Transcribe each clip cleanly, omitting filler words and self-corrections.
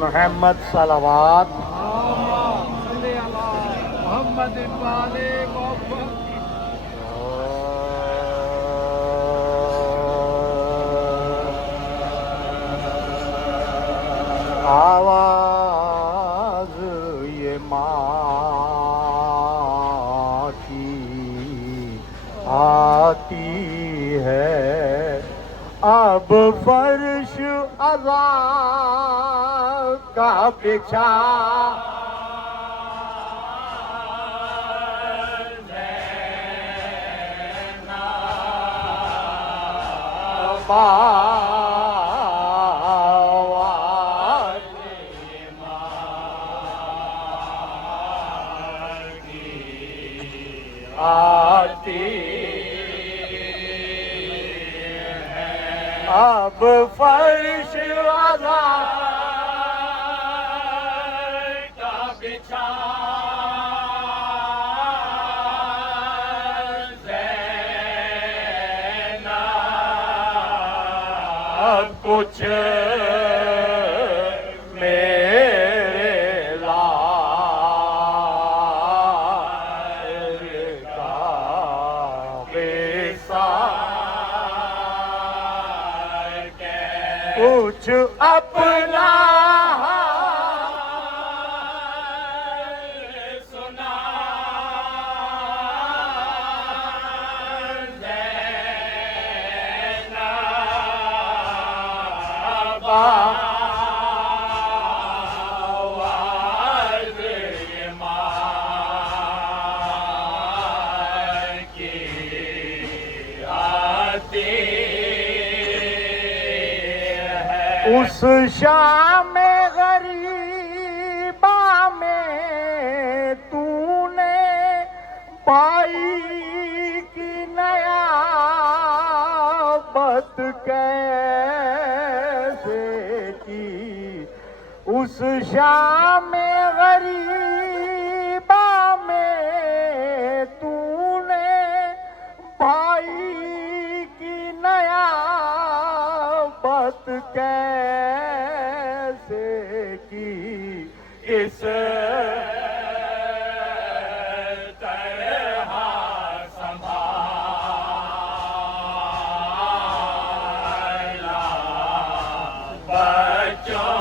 मोहम्मद सलावात। मोहम्मद वाले मोहम्मद आवाज ये माँ की आती है, अब फर्श अज़ा का बिछा आती अब फर्श अज़ा का बिछा ज़ैनब कुछ मेरे लाल का कुछ अपना सुना ज़ैनब आवाज़ ये माँ की आती उस शाम गरीबा में तूने पाई कि नयाबत कैसे की। उस शाम गरीबा में तूने पाई कि नयाबत कैसे की। इस तरह संभाला बच्चों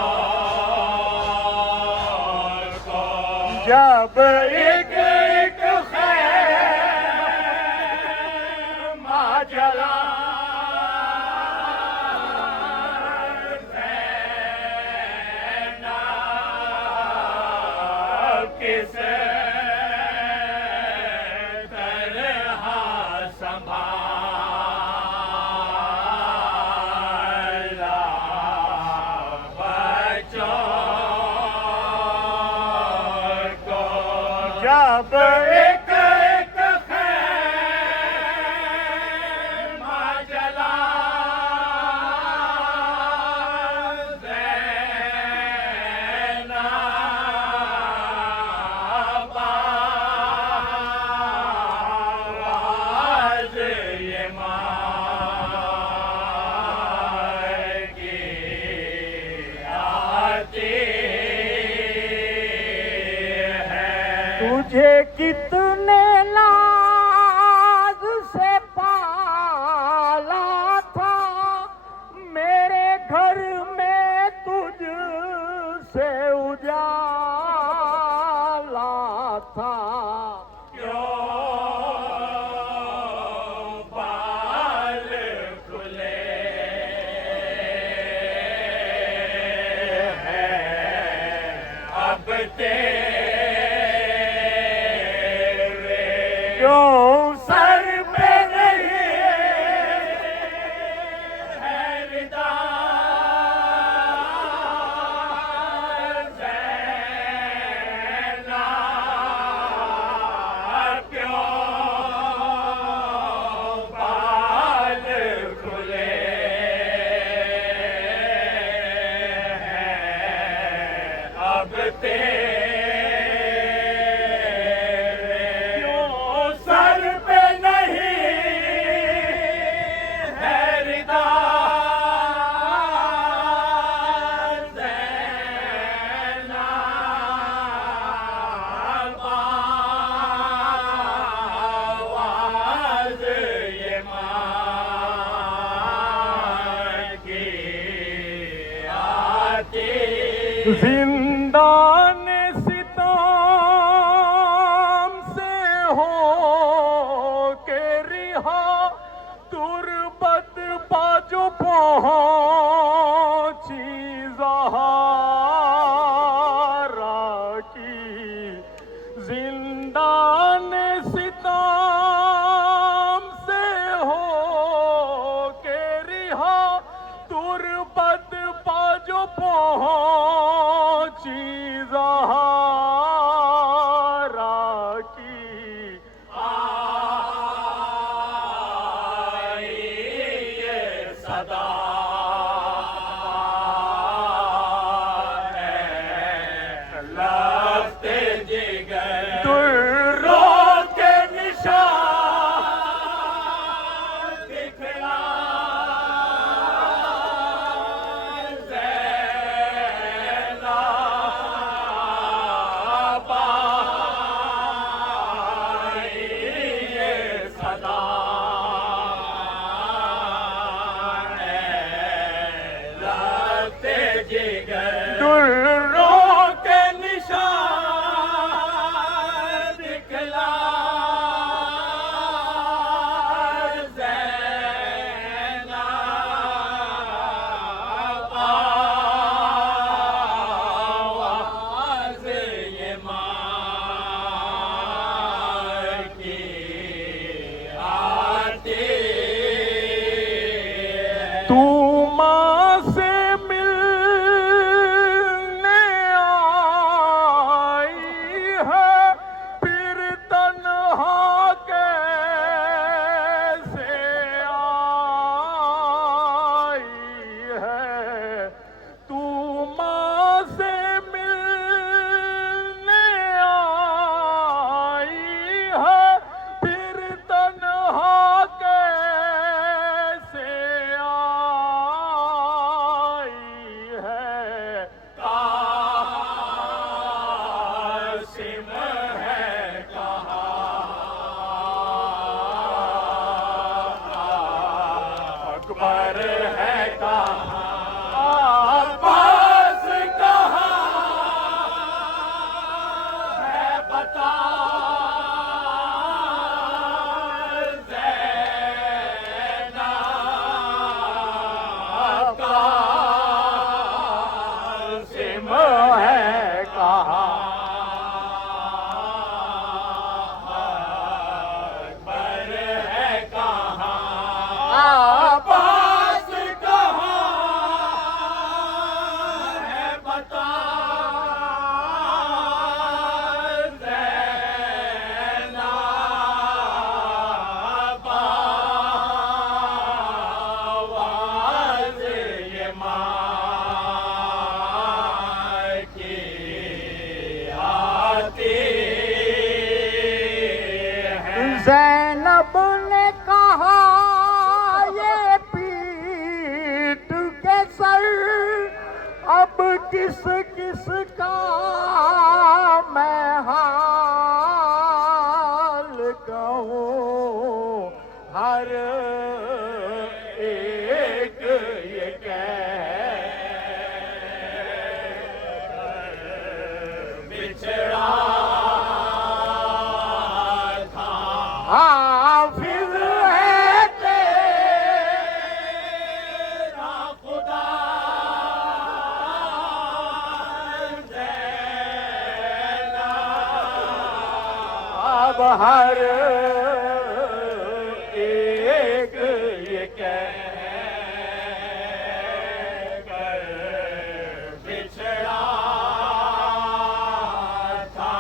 को जब एक एक खैमा जला किस तरह संभाला बच्चों को जब एक एक खैमा जला तुझे कितने नाज से पाला था, मेरे घर में तुझ से उजाला था। क्यों बाल खुले हैं अब क्यों सर पे नहीं है रिदा ज़ैनब क्यों बाल खुले हैं अब जिंदान सिताम से हो के रिहा तुरबत बाजो पहुंची ज़हारा की जिंदान सिताम से हो के रिहा तुरबत बाजो पहुंची ज़हारा की आई ये सदा है लफ्ते जिगर दुर्रों के निशान दिखला दुर्रों के निशान दिखला ज़ैनब आवाज़ ये माँ की आती तू माँ से मिलने आई है फिर तन्हा कैसे आई है तू माँ से मिलने आई है फिर तन्हा कैसे आई है कासिम है कहाँ अकबर है कहाँ अब्बास कहाँ है बता ज़ैनब कासिम है कहाँ अकबर है कहाँ अब्बास कहाँ है बता ज़ैनब आवाज़ ये माँ की आती है ज़ैनब ने कहा ये पीठ के सर अब किस किस का मैं हाल कहूँ हर एक ये कह बिछड़ा था हाफिज है तेरा खुदा ज़ैनब अब हर एक ये कह कर बिछड़ा था